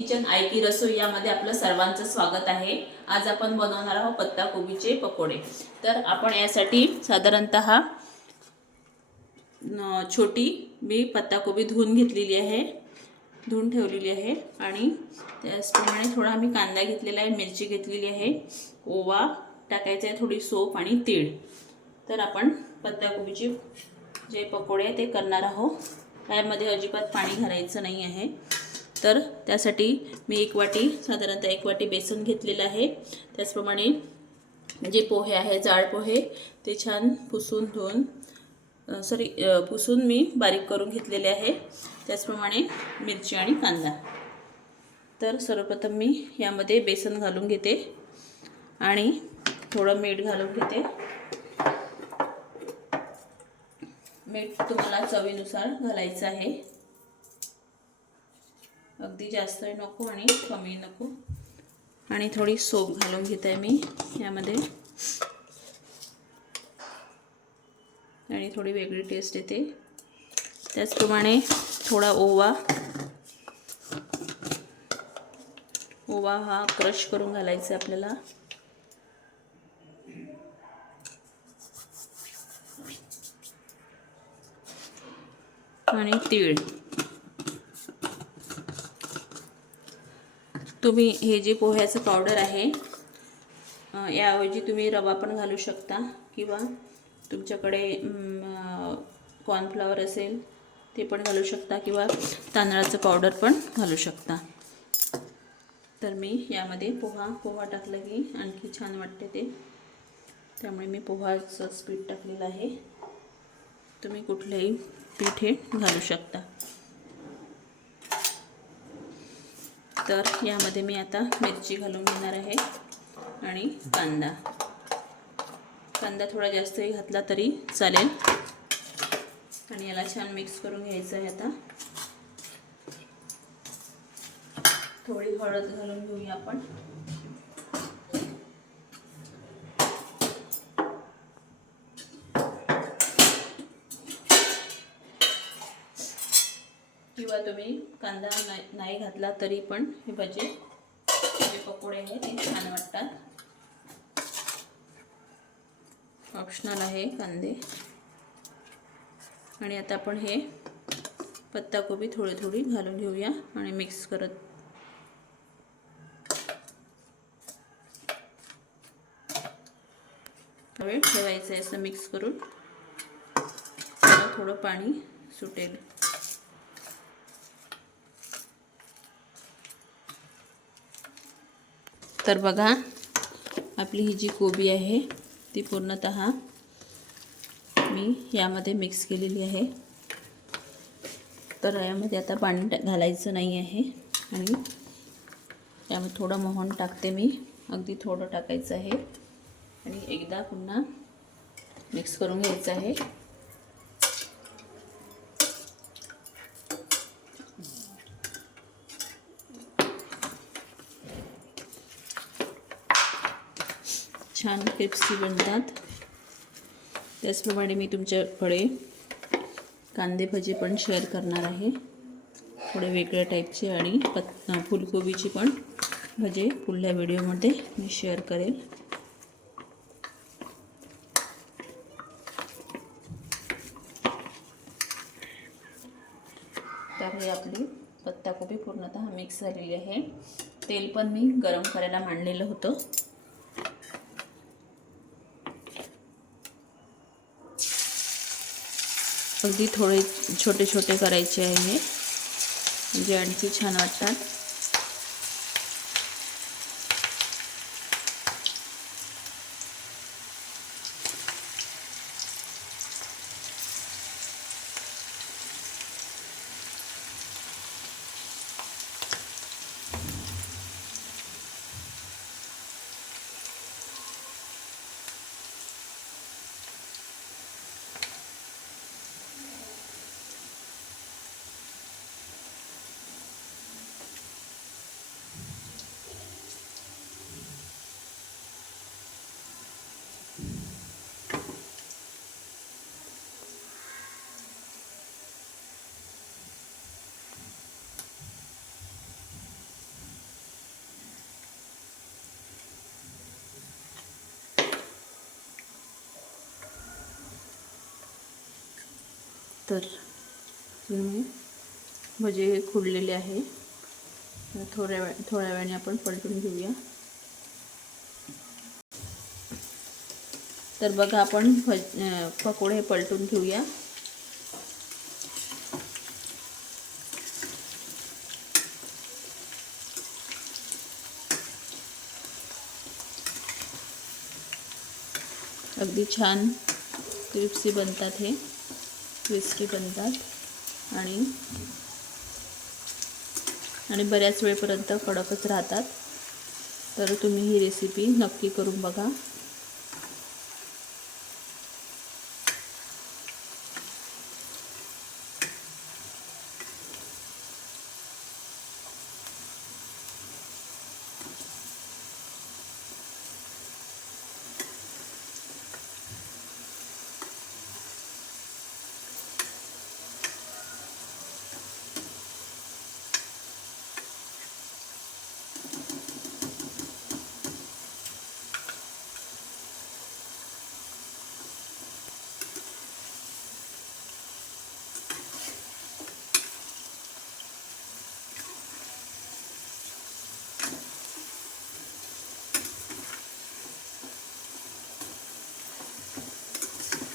Kitchen IT रसोई यामध्ये आपलं सर्वांचं स्वागत आहे। आज आपण बनवणार आहोत पत्ताकोबीचे पकोडे। तर आपण यासाठी साधारणतः छोटी मी पत्ताकोबी धुवून घेतलेली आहे, धुवून ठेवलेली आहे आणि त्याचप्रमाणे थोडा मी कांदा घेतलेला आहे, मिरची घेतलेली आहे, ओवा टाकायचा आहे, थोडी सोप आणि तीळ। तर आपण पत्ताकोबीचे जे पकोडे आहे ते करणार आहोत। त्यामध्ये अजिबात पाणी घालायचं नाही आहे। तर त्यासाठी मी एक वाटी साधारणतः एक वाटी बेसन घेतलेलं आहे। त्याचप्रमाणे जे पोहे आहे जाड पोहे ते छान पुसून धुवून पुसून मी बारीक करून घेतलेले आहे। त्याचप्रमाणे मिरची आणि कांदा। तर सर्वप्रथम मी यामध्ये बेसन घालून घेते आणि थोडं मीठ घालून घेते। मीठ तुम्हाला चवीनुसार घालायचं आहे, अगदी जास्त नको आणि कमी नको। आणि थोडी सोप घालून घेते मी यामध्ये आणि थोडी वेगळी टेस्ट येते। त्याचप्रमाणे थोडा ओवा हा क्रश करून घालायचा आपल्याला। आणि तीळ। तुम्ही हे जे पोह्याचं पावडर आहे याऐवजी तुम्ही रवा पण घालू शकता किंवा तुमच्याकडे कॉर्नफ्लॉवर असेल ते पण घालू शकता किंवा तांदळाचं पावडर पण घालू शकता। तर मी यामध्ये पोहा टाकला की आणखी छान वाटते ते, त्यामुळे मी पोहाचं पीठ टाकलेलं आहे। तुम्ही कुठलेही पीठ हे घालू शकता। तर यामध्ये मी आता मिरची घालून घेणार आहे आणि कांदा थोडा जास्तही घातला तरी चालेल। आणि याला छान मिक्स करून घ्यायचं आहे। आता थोडी हळद घालून घेऊया आपण। किंवा तुम्ही कांदा नाही घातला तरी पण हे भजे जे पकोडे आहेत ते छान वाटतात। ऑप्शनल आहे कांदे। आणि आता आपण हे पत्ताकोबी थोडी घालून घेऊया आणि मिक्स करत हवे ठेवायचं आहे। असं मिक्स करून थोडं पाणी सुटेल। तर बघा आपली ही जी कोबी आहे ती पूर्णतः मी यामध्ये मिक्स केलेली आहे। तर यामध्ये आता पाणी घालायचं नाही आहे आणि यामध्ये थोडं मोहन टाकते मी, अगदी थोडं टाकायचं आहे आणि एकदा पुन्हा मिक्स करून घ्यायचं आहे। छान क्रिस्पी बनतात। त्याचप्रमाणे मी तुमच्याकडे कांदे भजी पण शेअर करणार आहे, थोडे वेगळ्या टाईपचे आणि फुलकोबीची पण भजे पुढल्या व्हिडिओमध्ये मी शेअर करेल। तर हे आपली पत्ताकोबी पूर्णतः मिक्स झालेली आहे। तेल पण मी गरम करायला मांडलेलं होतं। अगदी थोडे छोटे करायचे आहे म्हणजे आणखी छान वाटतात। तर मी भजे खुडलेले आहे. थोड्या वेळाने आपण पलटून घेऊया. तर बघा आपण पकोडे पलटून घेऊया. अगदी छान क्रिस्पी बनतात, हे क्रिस्पी बनतात आणि बऱ्याच वेळपर्यंत कडकच राहतात. तर तुम्ही ही रेसिपी नक्की करून बघा.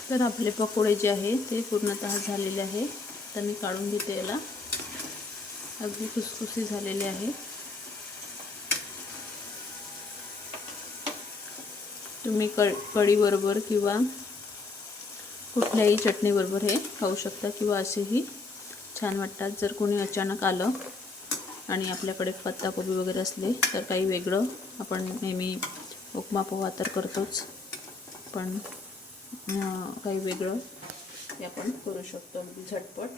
तर आपले पकोडे जे आहे ते पूर्णतः झालेले आहे. तर मी काढून घेते याला. अगदी खुसखुशी झालेले आहे. तुम्ही कढीबरोबर किंवा कुठल्याही चटणीबरोबर हे खाऊ शकता किंवा असेही छान वाटतात. जर कोणी अचानक आलं आणि आपल्याकडे पत्ताकोबी वगैरे असले तर काही वेगळं, आपण नेहमी उपमा पोहा तर करतोच, पण काही वेगळं हे आपण करू शकतो अगदी झटपट.